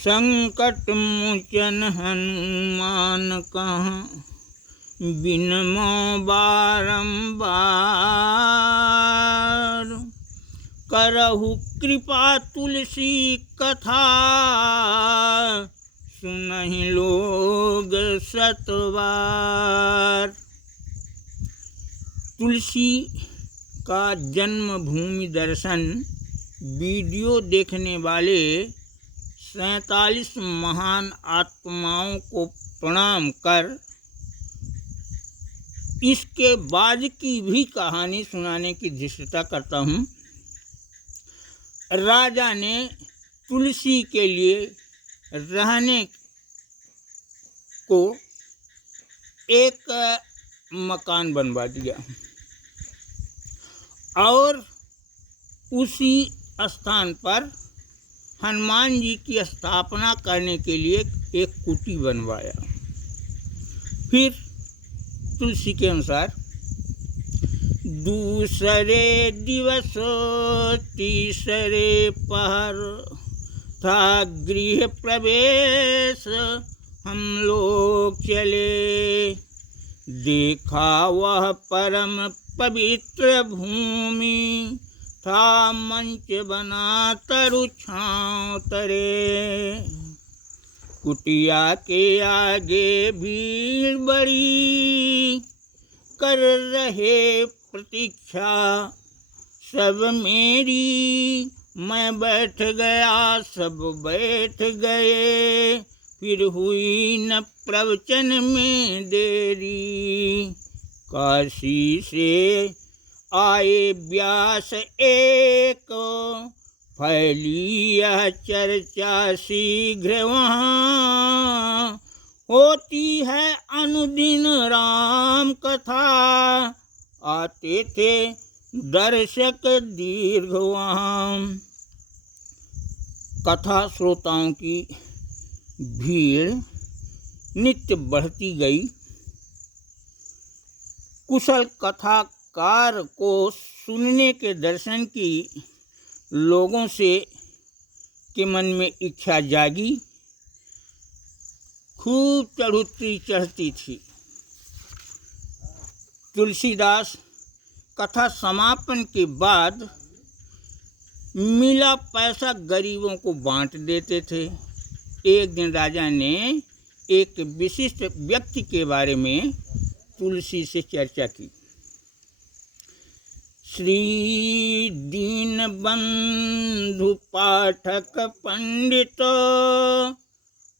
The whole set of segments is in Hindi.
संकट मोचन हनुमान कहाँ, बिनमो बारंबार। करहु कृपा तुलसी कथा, सुनहि लोग सतबार। तुलसी का जन्मभूमि दर्शन वीडियो देखने वाले 47 महान आत्माओं को प्रणाम कर इसके बाद की भी कहानी सुनाने की धृष्टता करता हूँ। राजा ने तुलसी के लिए रहने को एक मकान बनवा दिया और उसी स्थान पर हनुमान जी की स्थापना करने के लिए एक कुटी बनवाया। फिर तुलसी के अनुसार दूसरे दिवस तीसरे पहर था गृह प्रवेश, हम लोग चले। देखा वह परम पवित्र भूमि, था मंच बना तरु छाँव तरे। कुटिया के आगे भीड़ बड़ी, कर रहे प्रतीक्षा सब मेरी। मैं बैठ गया सब बैठ गए, फिर हुई न प्रवचन में देरी। काशी से आए व्यास एक, फैली यह चर्चा शीघ्र वहाँ। होती है अनुदिन राम कथा, आते थे दर्शक दीर्घ वहाँ। कथा श्रोताओं की भीड़ नित्य बढ़ती गई। कुशल कथाकार को सुनने के दर्शन की लोगों से के मन में इच्छा जागी। खूब चढ़ुतरी चढ़ती थी। तुलसीदास कथा समापन के बाद मिला पैसा गरीबों को बांट देते थे। एक दिन राजा ने एक विशिष्ट व्यक्ति के बारे में तुलसी से चर्चा की। श्री दीनबंधु पाठक पंडित,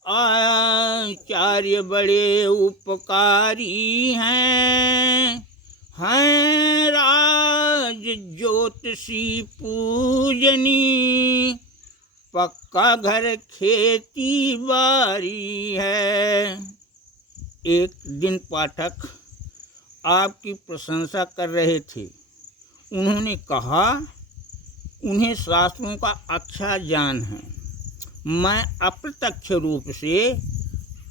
आचार्य बड़े उपकारी हैं। राज ज्योतिषी पूजनी, पक्का घर खेती बारी है। एक दिन पाठक आपकी प्रशंसा कर रहे थे। उन्होंने कहा, उन्हें शास्त्रों का अच्छा ज्ञान है। मैं अप्रत्यक्ष रूप से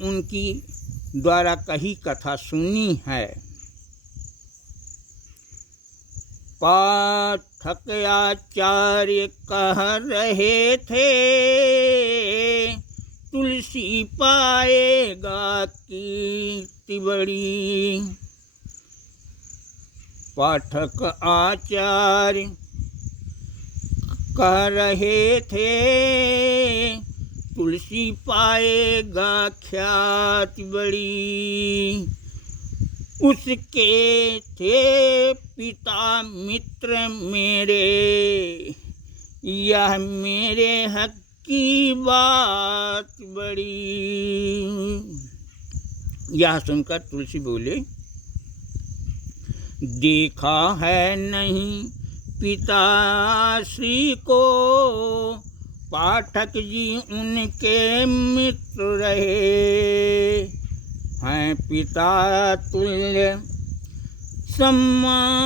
उनकी द्वारा कही कथा सुनी है। पाठक आचार्य कह रहे थे, तुलसी पाएगा कीर्ति बड़ी। पाठक आचार्य कह रहे थे, तुलसी पाएगा ख्याति बड़ी। उसके थे पिता मित्र मेरे, यह मेरे हक की बात बड़ी। यह सुनकर तुलसी बोले, देखा है नहीं पिताश्री को, पाठक जी उनके मित्र रहे। हैं पिता तुल्य सम्माननीय,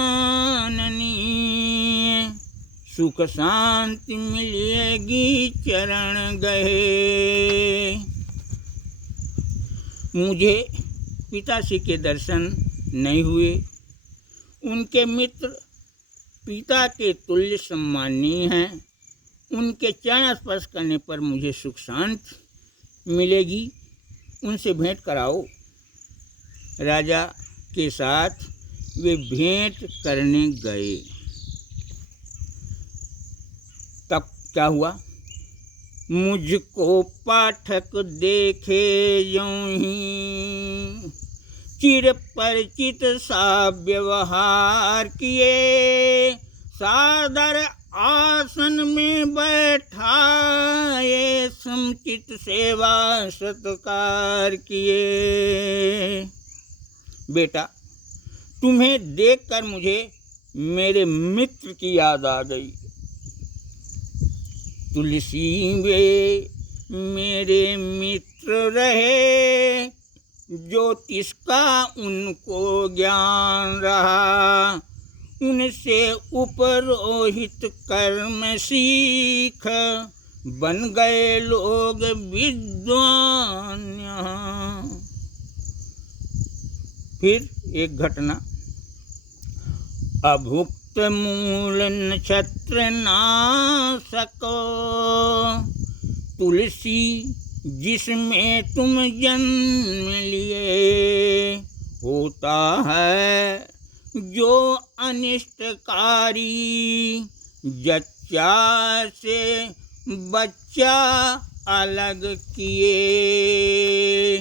सुख शांति मिलेगी चरण गए। मुझे पिताश्री के दर्शन नहीं हुए। उनके मित्र पिता के तुल्य सम्माननीय हैं। उनके चरण स्पर्श करने पर मुझे सुख शांति मिलेगी उनसे भेंट कराओ। राजा के साथ वे भेंट करने गए। तब क्या हुआ? मुझको पाठक देखे यूं ही, चिर परिचित सा व्यवहार किए, सादर आसन में बैठाए, समुचित सेवा सत्कार किए। बेटा, तुम्हें देखकर मुझे मेरे मित्र की याद आ गई। तुलसी वे मेरे मित्र रहे, ज्योतिष का उनको ज्ञान रहा, उनसे उपरोहित कर्म सीख, बन गए लोग विद्वान। फिर एक घटना। अभुक्त मूल नक्षत्र नाशक, तुलसी जिसमें तुम जन्म लिए, होता है जो अनिष्टकारी, जच्चा से बच्चा अलग किए।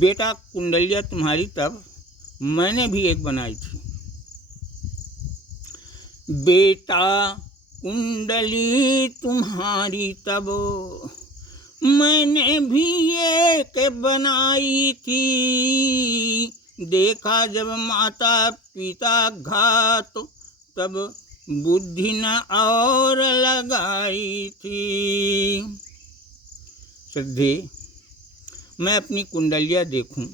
बेटा, कुंडलिया तुम्हारी तब मैंने भी एक बनाई थी। बेटा, कुंडली तुम्हारी तब मैंने भी एक बनाई थी, देखा जब माता पिता घात, तब बुद्धि न और लगाई थी। श्रद्धे, मैं अपनी कुंडलियाँ देखूं,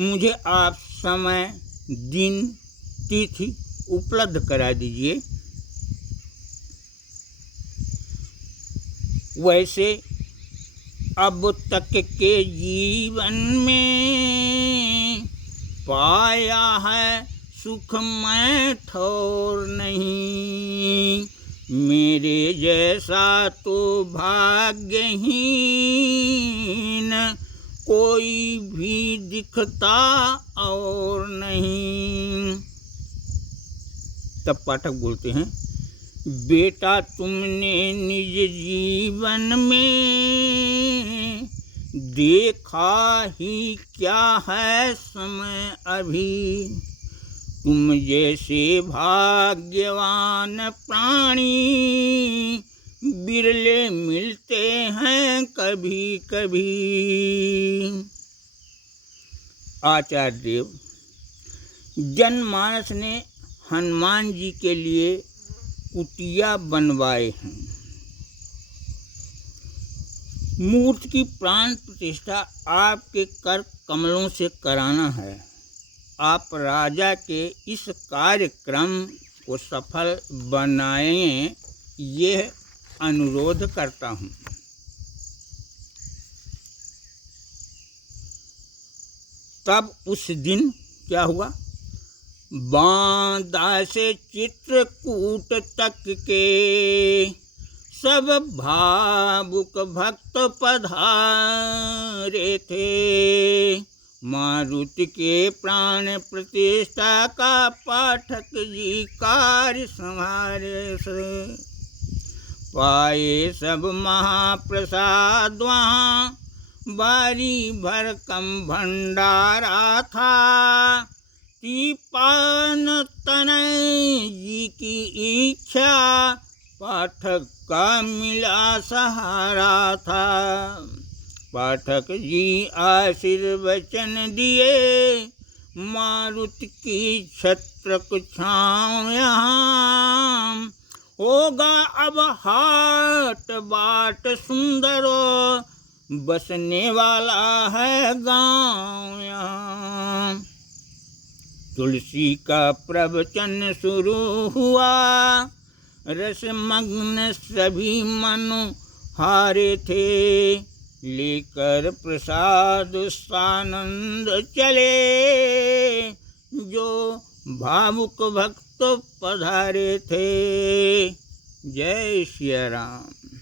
मुझे आप समय दिन तिथि उपलब्ध करा दीजिए। वैसे अब तक के जीवन में पाया है सुख मैं ठौर नहीं, मेरे जैसा तो भाग्यहीन कोई भी दिखता और नहीं। तब पाठक बोलते हैं, बेटा तुमने निज जीवन में देखा ही क्या है समय अभी, तुम जैसे भाग्यवान प्राणी बिरले मिलते हैं कभी कभी। आचार्य देव, जनमानस ने हनुमान जी के लिए कुटिया बनवाए हैं। मूर्ति की प्राण प्रतिष्ठा आपके कर कमलों से कराना है। आप राजा के इस कार्यक्रम को सफल बनाएं, यह अनुरोध करता हूँ। तब उस दिन क्या हुआ? बांदा से चित्रकूट तक के सब भावुक भक्त पधारे थे। मारुति के प्राण प्रतिष्ठा का पाठक जी कार्य संभारे से पाए सब महाप्रसाद वहाँ, बारी भर कम भंडारा था। पान तनय जी की इच्छा पाठक का मिला सहारा था। पाठक जी आशीर्वचन दिए, मारुति की छत्रक छाँव यहाँ, होगा अब हाट बाट सुंदर, बसने वाला है गाँव यहाँ। तुलसी का प्रवचन शुरू हुआ, रसमग्न सभी मनु हारे थे। लेकर प्रसाद सानंद चले, जो भावुक भक्त पधारे थे। जय श्री राम।